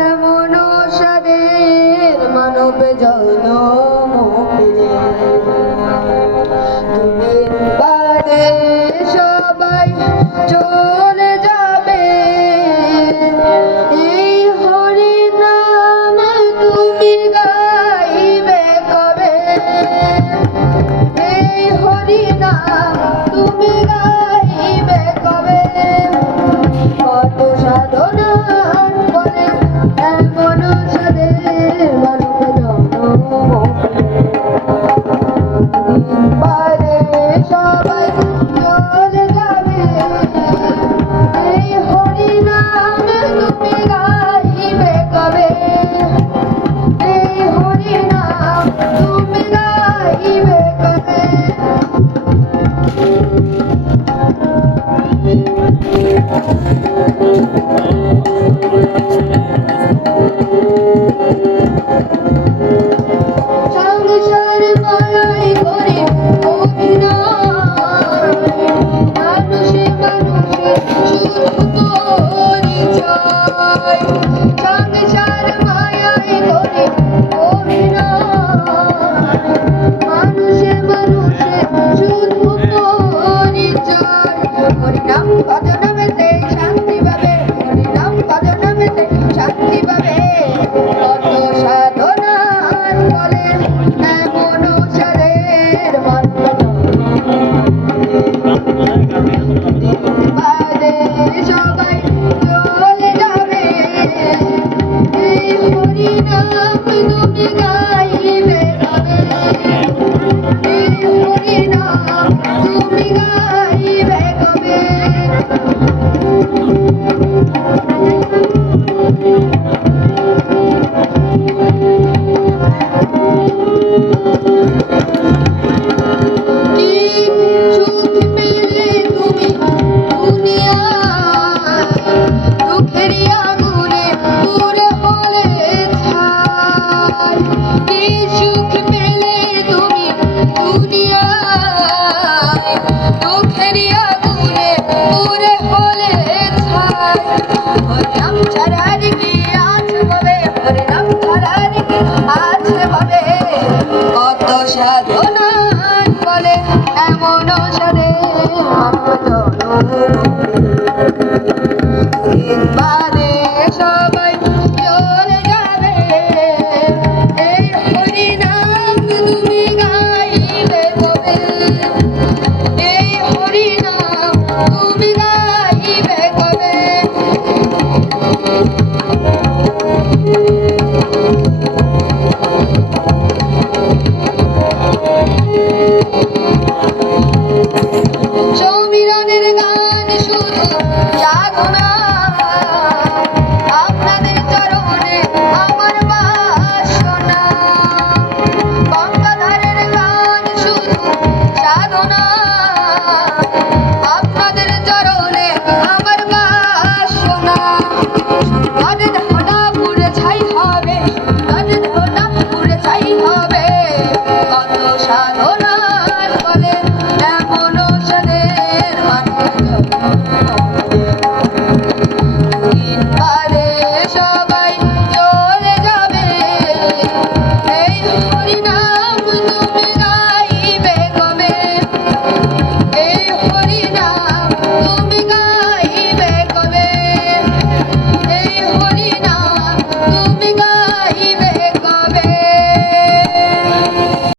এমন সাদের মানব জনম দুদিন বাদে সবাই চলে যাবে এই হরি নাম তুমি গাইবে কবে এই হরি নাম তুমি গাইবে কবে কত সাধনার ফলে এমন সাদের মানব জনম দুদিন বাদে সবাই চলে যাবে এই হরি নাম তুমি গাইবে কবে এই হরি নাম তুমি গাইবে কবে সংসার মায়ায় করে অভিনয় মানুষে মানুষে শুধু পরিচয় সংসার মায়ায় করে অভিনয় মানুষে মানুষে শুধু পরিচয় হরিনাম ভজনামেতে শান্তি পাবে হরিনাম ভজনামেতে শান্তি পাবে কত সাধনার ফলে এমন সাদের মানব বাদে সবাই চলে যাবে এই হরি নাম তুমি গাইবে কবে এই হরি নাম তুমি গাইবে কবে কি সুখ পেলে তুমি দুনিয়ায় দুঃখেরই আগুনে পুড়ে হলে ছাই কি সুখ পেলে তুমি দুনিয়ায় দুঃখেরই আগুনে পুড়ে হলে ছাই হরিনাম ছাড়ার কি আছে ভাবে হরিনাম ছাড়ার কি আছে ভাবে কত সাধনার ফলে এমন সাদের মানব জনম বাদে সবাই চলে যাবে এই হরি নাম তুমি গাইবে কবে এই হরি নাম তুমি গাইবে কবে সমীরণের গান শুধু সাধনা আপনাদের চরণে আমার বাসনা গঙ্গাধারের গান শুধু সাধনা আপনাদের চরণে আমার বাসনা সুন্দর ধনা পুরে ছাই হবে সুন্দর ধনা পুরে ছাই হবে কত সাধনার ফলে এমন সাদের মানব জনম